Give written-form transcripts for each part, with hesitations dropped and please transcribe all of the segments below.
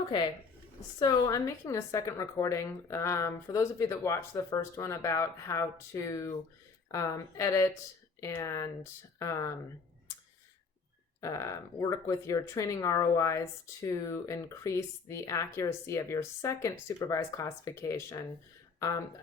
Okay, so I'm making a second recording. For those of you that watched the first one about how to edit and work with your training ROIs to increase the accuracy of your second supervised classification.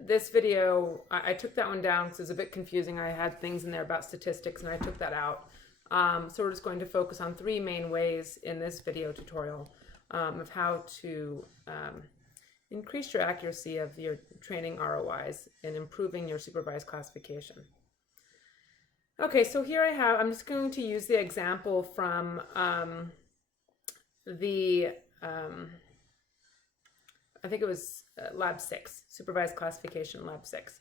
This video, I took that one down because it was a bit confusing. I had things in there about statistics and I took that out. So we're just going to focus on three main ways in this video tutorial of how to increase your accuracy of your training ROIs and improving your supervised classification. Okay, so here I'm just going to use the example from I think it was Lab 6, Supervised Classification Lab 6.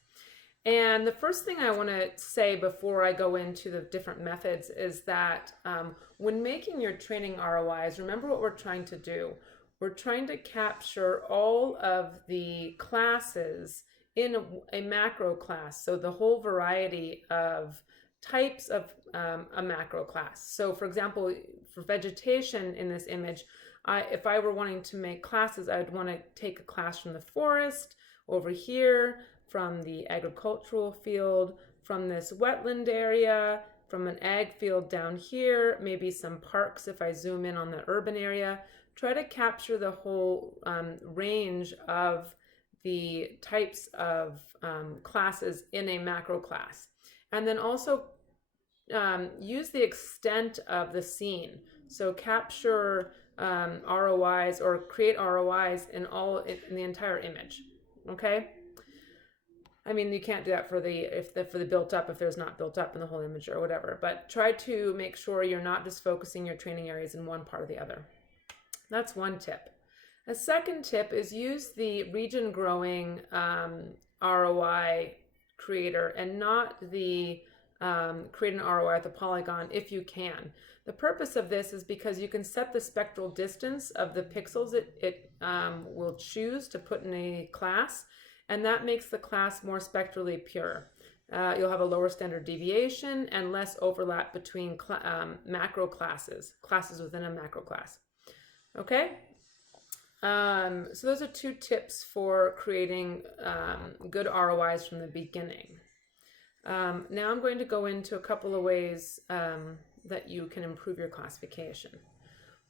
And the first thing I want to say before I go into the different methods is that when making your training ROIs, remember what we're trying to do. We're trying to capture all of the classes in a macro class, so the whole variety of types of a macro class. So for example, for vegetation in this image, if I were wanting to make classes, I would want to take a class from the forest over here, from the agricultural field, from this wetland area, from an ag field down here, maybe some parks if I zoom in on the urban area. Try to capture the whole range of the types of classes in a macro class. And then also use the extent of the scene. So capture ROIs or create ROIs in the entire image. Okay. I mean, you can't do that for the built up if there's not built up in the whole image or whatever. But try to make sure you're not just focusing your training areas in one part or the other. That's one tip. A second tip is use the region growing ROI creator and not the create an ROI at the polygon if you can. The purpose of this is because you can set the spectral distance of the pixels it will choose to put in a class, and that makes the class more spectrally pure. You'll have a lower standard deviation and less overlap between macro classes within a macro class. Okay? So those are two tips for creating good ROIs from the beginning. Now I'm going to go into a couple of ways that you can improve your classification.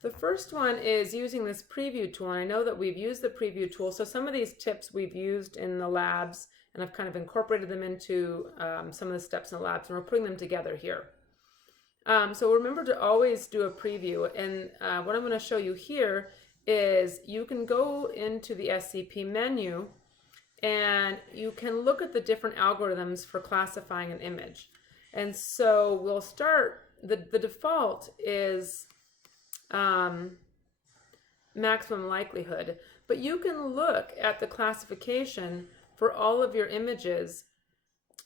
The first one is using this preview tool, and I know that we've used the preview tool, so some of these tips we've used in the labs, and I've kind of incorporated them into some of the steps in the labs, and we're putting them together here. So remember to always do a preview, and what I'm going to show you here is you can go into the SCP menu and you can look at the different algorithms for classifying an image. And so we'll start, the default is maximum likelihood, but you can look at the classification for all of your images,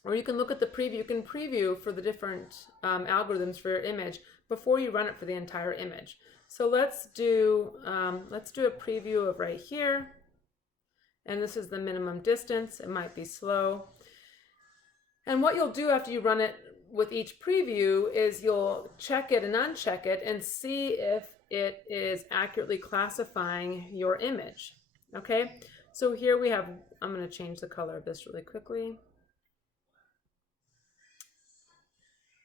or you can look at the preview. You can preview for the different algorithms for your image before you run it for the entire image. So let's do a preview of right here. And this is the minimum distance. It might be slow. And what you'll do after you run it with each preview is you'll check it and uncheck it and see if it is accurately classifying your image. Okay, so here we have, I'm going to change the color of this really quickly.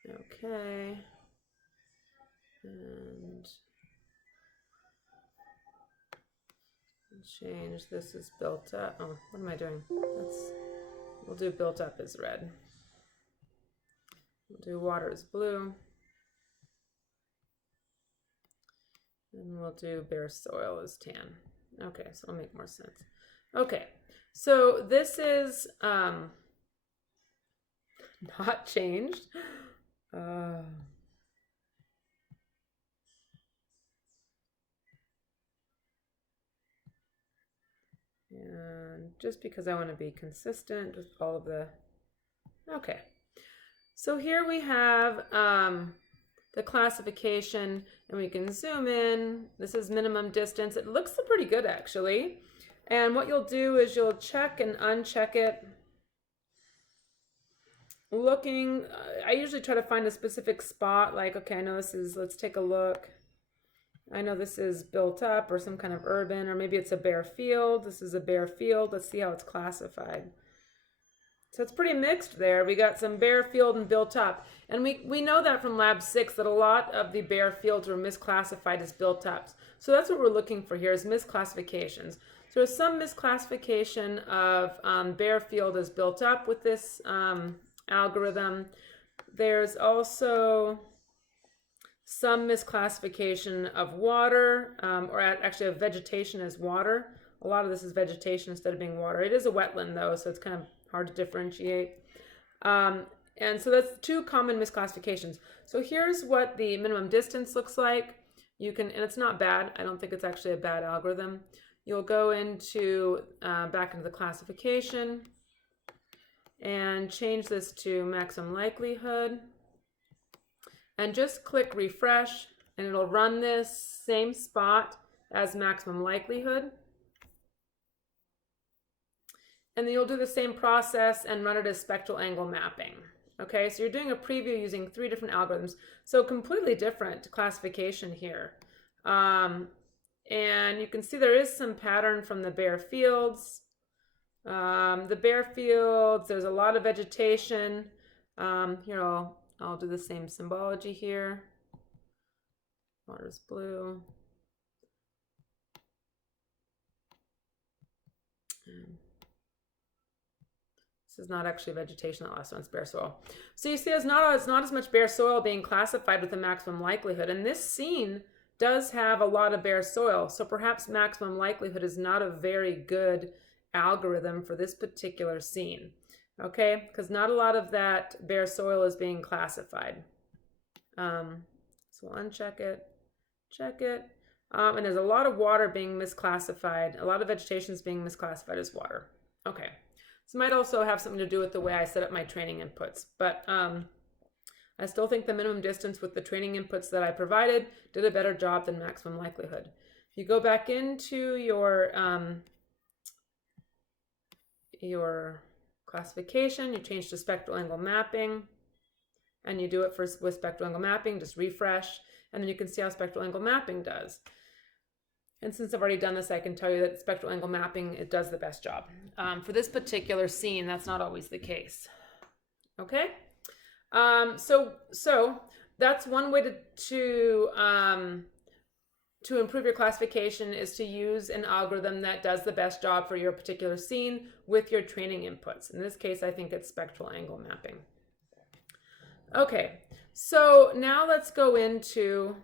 Okay, and change, this is built up. Oh, what am I doing? We'll do built up as red. We'll do water as blue. And we'll do bare soil as tan. Okay, so it'll make more sense. Okay, so this is not changed. And just because I want to be consistent with all of the, okay. So here we have the classification, and we can zoom in. This is minimum distance. It looks pretty good actually. And what you'll do is you'll check and uncheck it. Looking, I usually try to find a specific spot, like, okay, I know this is, let's take a look. I know this is built up or some kind of urban, or maybe it's a bare field. This is a bare field. Let's see how it's classified. So it's pretty mixed there. We got some bare field and built up. And we know that from Lab 6 that a lot of the bare fields were misclassified as built ups. So that's what we're looking for here is misclassifications. So there's some misclassification of bare field as built up with this algorithm. There's also some misclassification of water, or actually of vegetation as water. A lot of this is vegetation instead of being water. It is a wetland though, so it's kind of hard to differentiate. And so that's two common misclassifications. So here's what the minimum distance looks like. You can, and it's not bad. I don't think it's actually a bad algorithm. You'll go into, back into the classification and change this to maximum likelihood. And just click refresh and it'll run this same spot as maximum likelihood. And then you'll do the same process and run it as spectral angle mapping. Okay, so you're doing a preview using 3 different algorithms. So completely different classification here. And you can see there is some pattern from the bare fields. The bare fields, there's a lot of vegetation. Here I'll do the same symbology here. Water's blue. This is not actually vegetation, that last one's bare soil. So you see it's not as much bare soil being classified with the maximum likelihood. And this scene does have a lot of bare soil. So perhaps maximum likelihood is not a very good algorithm for this particular scene. Okay, because not a lot of that bare soil is being classified. So we'll uncheck it, check it. And there's a lot of water being misclassified. A lot of vegetation is being misclassified as water. Okay. This might also have something to do with the way I set up my training inputs, but I still think the minimum distance with the training inputs that I provided did a better job than maximum likelihood. If you go back into your classification, you change to spectral angle mapping, and you do it with spectral angle mapping, just refresh, and then you can see how spectral angle mapping does. And since I've already done this, I can tell you that spectral angle mapping, it does the best job. For this particular scene, that's not always the case. Okay? So that's one way to improve your classification is to use an algorithm that does the best job for your particular scene with your training inputs. In this case, I think it's spectral angle mapping. Okay, so now let's go into,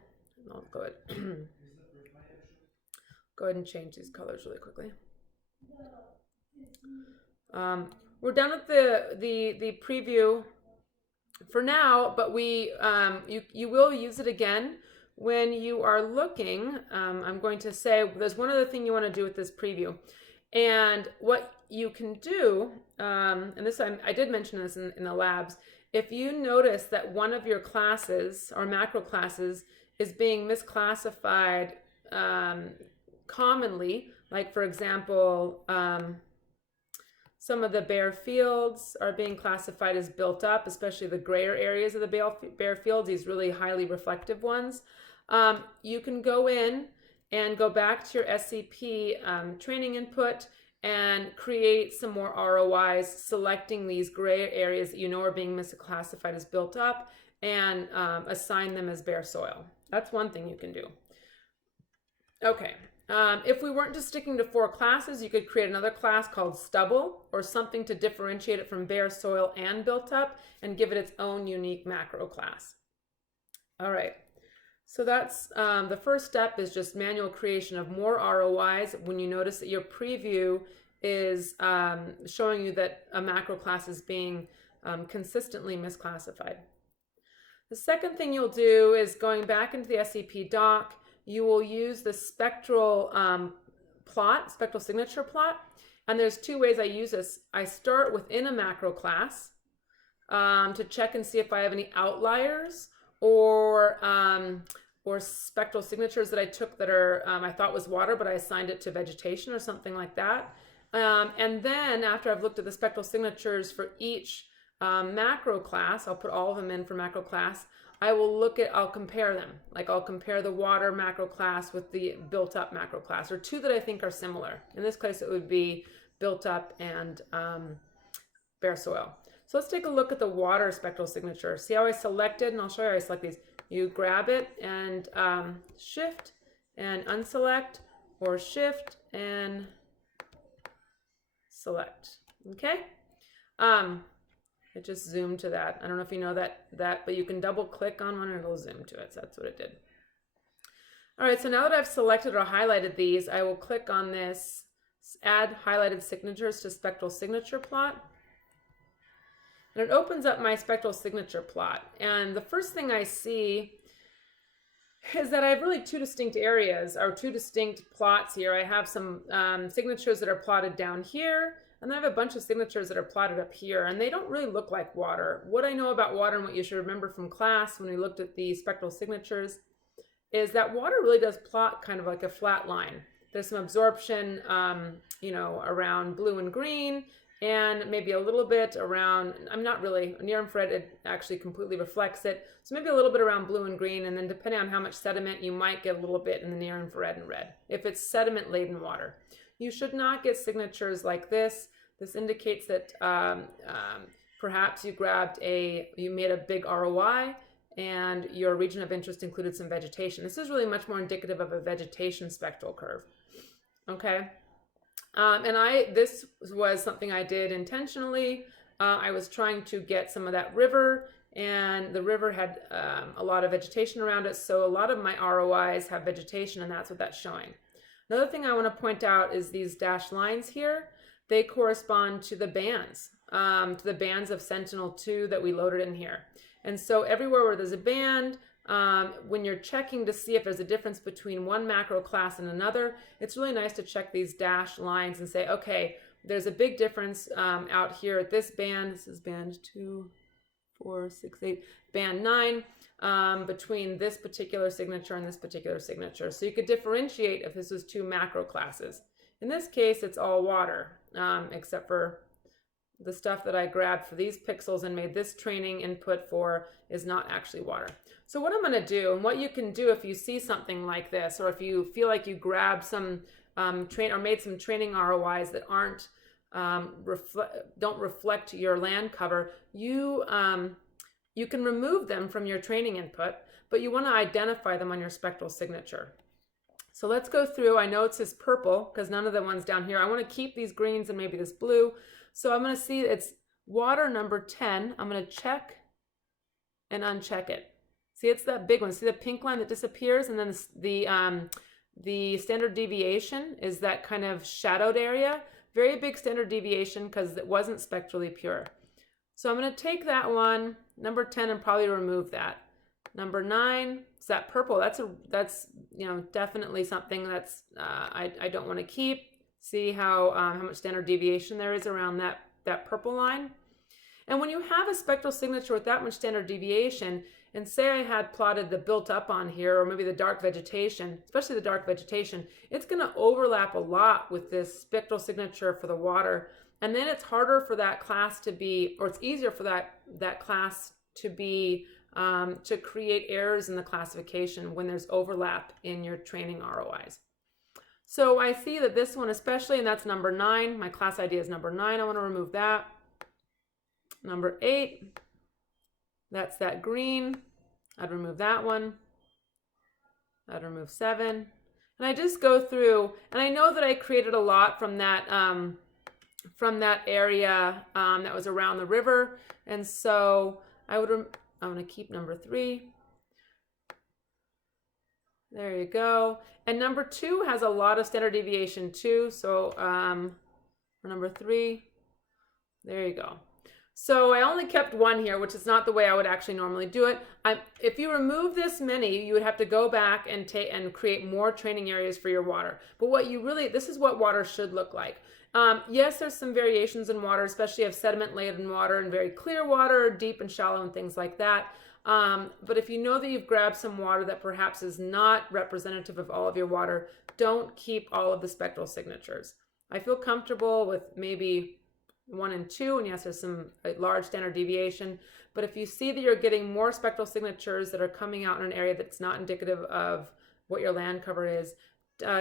I'll go ahead. Go ahead and change these colors really quickly. We're done with the preview for now, but you will use it again when you are looking. I'm going to say there's one other thing you want to do with this preview, and what you can do, and this I did mention this in the labs. If you notice that one of your classes or macro classes is being misclassified commonly, like for example, some of the bare fields are being classified as built up, especially the grayer areas of the bare fields, these really highly reflective ones. You can go in and go back to your SCP training input and create some more ROIs, selecting these gray areas that you know are being misclassified as built up and assign them as bare soil. That's one thing you can do. Okay. If we weren't just sticking to 4 classes, you could create another class called stubble or something to differentiate it from bare soil and built up and give it its own unique macro class. All right, so that's the first step is just manual creation of more ROIs when you notice that your preview is showing you that a macro class is being consistently misclassified. The second thing you'll do is going back into the SCP doc, you will use the spectral spectral signature plot. And there's 2 ways I use this. I start within a macro class to check and see if I have any outliers or spectral signatures that I took that are I thought was water, but I assigned it to vegetation or something like that. And then after I've looked at the spectral signatures for each macro class, I'll put all of them in for macro class, I'll compare them. Like I'll compare the water macro class with the built up macro class, or two that I think are similar. In this case, it would be built up and bare soil. So let's take a look at the water spectral signature. See how I selected, and I'll show you how I select these. You grab it and shift and unselect, or shift and select. Okay? It just zoomed to that. I don't know if you know that, but you can double click on one and it'll zoom to it. So that's what it did. All right, so now that I've selected or highlighted these, I will click on this, add highlighted signatures to spectral signature plot. And it opens up my spectral signature plot. And the first thing I see is that I have really two distinct areas, or two distinct plots here. I have some signatures that are plotted down here, and then I have a bunch of signatures that are plotted up here, and they don't really look like water. What I know about water and what you should remember from class when we looked at the spectral signatures is that water really does plot kind of like a flat line. There's some absorption, around blue and green, and maybe a little bit around, not really, near infrared, it actually completely reflects it. So maybe a little bit around blue and green, and then depending on how much sediment, you might get a little bit in the near infrared and red, if it's sediment-laden water. You should not get signatures like this. This indicates that perhaps you made a big ROI, and your region of interest included some vegetation. This is really much more indicative of a vegetation spectral curve. Okay. This was something I did intentionally. I was trying to get some of that river, and the river had a lot of vegetation around it. So a lot of my ROIs have vegetation, and that's what that's showing. Another thing I want to point out is these dashed lines here. They correspond to the bands of Sentinel-2 that we loaded in here. And so everywhere where there's a band, when you're checking to see if there's a difference between one macro class and another, it's really nice to check these dashed lines and say, okay, there's a big difference out here at this band. This is band 2, 4, 6, 8, band 9, between this particular signature and this particular signature. So you could differentiate if this was two macro classes. In this case, it's all water, except for the stuff that I grabbed for these pixels and made this training input for is not actually water. So what I'm going to do, and what you can do if you see something like this, or if you feel like you grabbed some made some training ROIs that aren't don't reflect your land cover, you can remove them from your training input, but you want to identify them on your spectral signature. So let's go through. I know it says purple because none of the ones down here. I want to keep these greens and maybe this blue. So I'm going to see it's water number 10. I'm going to check and uncheck it. See, it's that big one. See the pink line that disappears, and then the standard deviation is that kind of shadowed area. Very big standard deviation because it wasn't spectrally pure. So I'm going to take that one, number 10, and probably remove that. Number 9 is that purple. That's definitely something that's I don't want to keep. See how much standard deviation there is around that purple line. And when you have a spectral signature with that much standard deviation, and say I had plotted the built up on here, or maybe the dark vegetation, especially the dark vegetation, it's going to overlap a lot with this spectral signature for the water. And then it's harder for that class to be, or it's easier for that class to be, to create errors in the classification when there's overlap in your training ROIs. So I see that this one especially, and that's number 9. My class ID is number 9. I want to remove that. Number 8, that's that green. I'd remove that one. I'd remove 7. And I just go through, and I know that I created a lot from that area that was around the river. And so I'm going to keep number 3. There you go. And number 2 has a lot of standard deviation too. So for number 3, there you go. So I only kept 1 here, which is not the way I would actually normally do it. If you remove this many, you would have to go back and create more training areas for your water. But this is what water should look like. Yes, there's some variations in water, especially of sediment-laden water and very clear water, deep and shallow and things like that. But if you know that you've grabbed some water that perhaps is not representative of all of your water, don't keep all of the spectral signatures. I feel comfortable with maybe 1 and 2, and yes, there's some large standard deviation. But if you see that you're getting more spectral signatures that are coming out in an area that's not indicative of what your land cover is,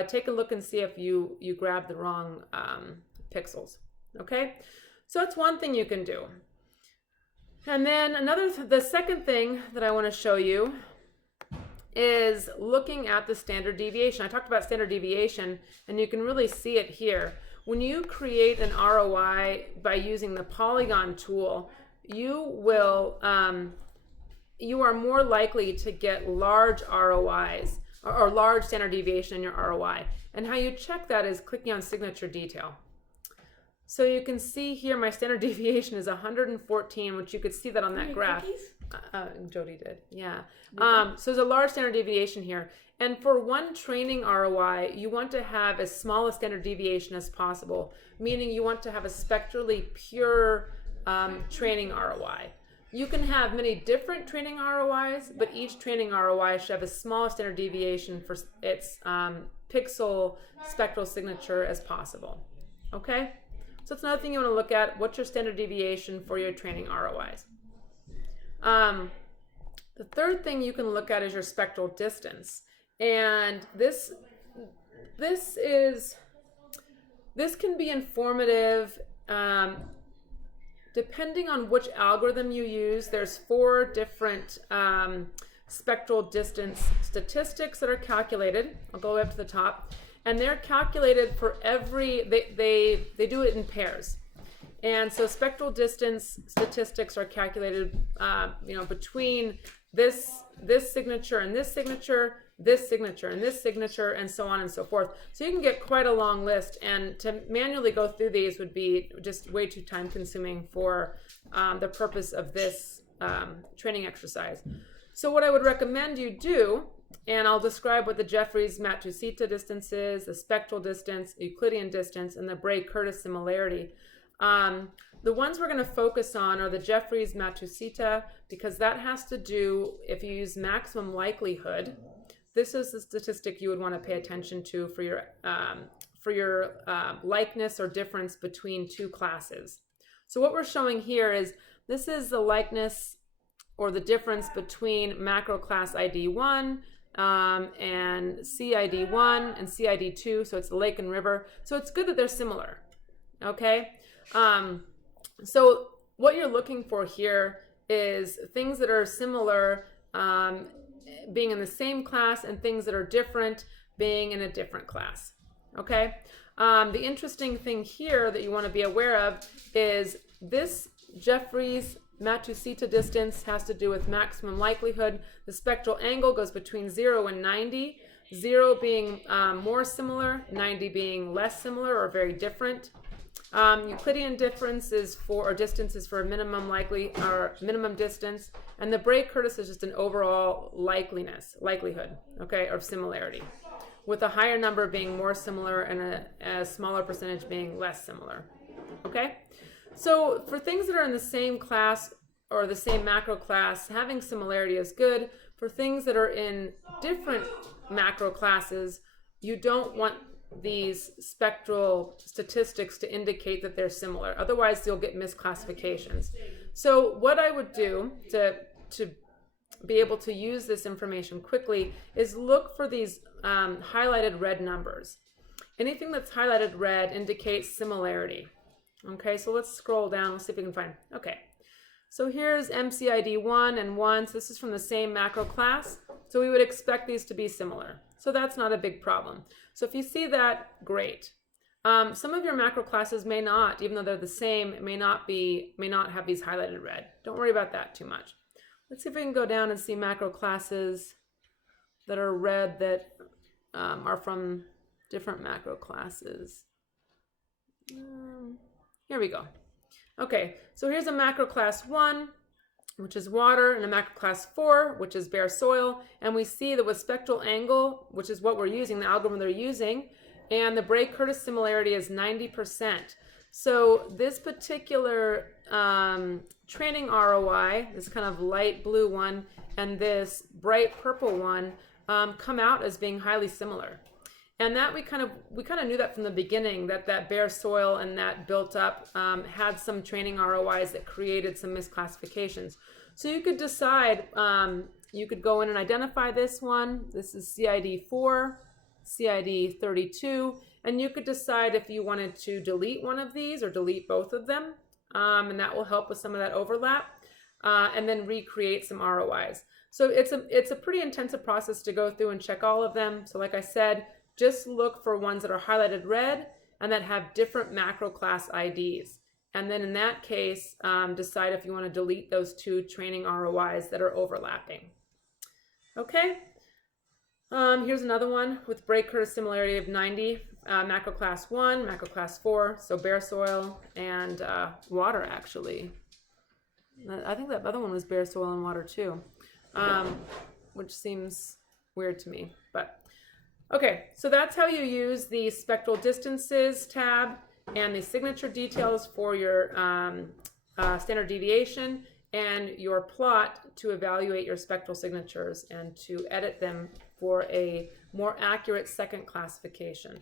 take a look and see if you grabbed the wrong pixels. Okay, so that's one thing you can do. And then the second thing that I want to show you is looking at the standard deviation. I talked about standard deviation, and you can really see it here. When you create an ROI by using the polygon tool, you are more likely to get large ROIs or large standard deviation in your ROI. And how you check that is clicking on signature detail. So you can see here my standard deviation is 114, which you could see that on that graph. Jody did, yeah. So there's a large standard deviation here. And for one training ROI, you want to have as small a standard deviation as possible, meaning you want to have a spectrally pure training ROI. You can have many different training ROIs, but each training ROI should have a small standard deviation for its pixel spectral signature as possible. Okay? So that's another thing you want to look at. What's your standard deviation for your training ROIs? The third thing you can look at is your spectral distance. And this can be informative depending on which algorithm you use. There's 4 different spectral distance statistics that are calculated. I'll go up to the top. And they're calculated for they do it in pairs. And so spectral distance statistics are calculated between this signature and this signature, this signature and this signature, and so on and so forth. So you can get quite a long list, and to manually go through these would be just way too time consuming for the purpose of this training exercise. So what I would recommend you do, and I'll describe what the Jeffreys-Matsushita distance is, the spectral distance, Euclidean distance, and the Bray-Curtis similarity. The ones we're going to focus on are the Jeffreys-Matsushita, because that has to do, if you use maximum likelihood, this is the statistic you would want to pay attention to for your likeness or difference between 2 classes. So what we're showing here is this is the likeness or the difference between macro class ID1 and CID1 and CID2, so it's the lake and river. So it's good that they're similar, okay? So what you're looking for here is things that are similar being in the same class, and things that are different being in a different class, okay? The interesting thing here that you want to be aware of is this Jeffreys-Matsushita distance has to do with maximum likelihood. The spectral angle goes between 0 and 90, 0 being more similar, 90 being less similar or very different. Euclidean difference is distance is for a minimum minimum distance, and the Bray-Curtis is just an overall likelihood, okay, of similarity, with a higher number being more similar and a smaller percentage being less similar, okay? So for things that are in the same class or the same macro class, having similarity is good. For things that are in different macro classes, you don't want these spectral statistics to indicate that they're similar. Otherwise, you'll get misclassifications. So what I would do to be able to use this information quickly is look for these highlighted red numbers. Anything that's highlighted red indicates similarity. Okay, so let's scroll down. Let's see if we can find. Okay, so here's MCID1 and 1. So this is from the same macro class. So we would expect these to be similar. So that's not a big problem. So if you see that, great. Some of your macro classes may not, even though they're the same, may not have these highlighted red. Don't worry about that too much. Let's see if we can go down and see macro classes that are red that are from different macro classes. Here we go. Okay, so here's a macro class 1, which is water, and a macro class 4, which is bare soil. And we see that with spectral angle, which is what we're using, the algorithm they're using, and the Bray-Curtis similarity is 90%. So this particular training ROI, this kind of light blue one, and this bright purple one come out as being highly similar. And that we kind of knew that from the beginning, that bare soil and that built up had some training ROIs that created some misclassifications. So you could decide, you could go in and identify this one. This is CID 4, CID 32, and you could decide if you wanted to delete one of these or delete both of them, and that will help with some of that overlap, and then recreate some ROIs. So it's a pretty intensive process to go through and check all of them. So like I said, just look for ones that are highlighted red and that have different macro class IDs. And then in that case, decide if you want to delete those two training ROIs that are overlapping. Okay, here's another one with break curve similarity of 90, macro class 1, macro class 4, so bare soil and water actually. I think that other one was bare soil and water too, which seems weird to me, but okay, so that's how you use the spectral distances tab and the signature details for your standard deviation and your plot to evaluate your spectral signatures and to edit them for a more accurate second classification.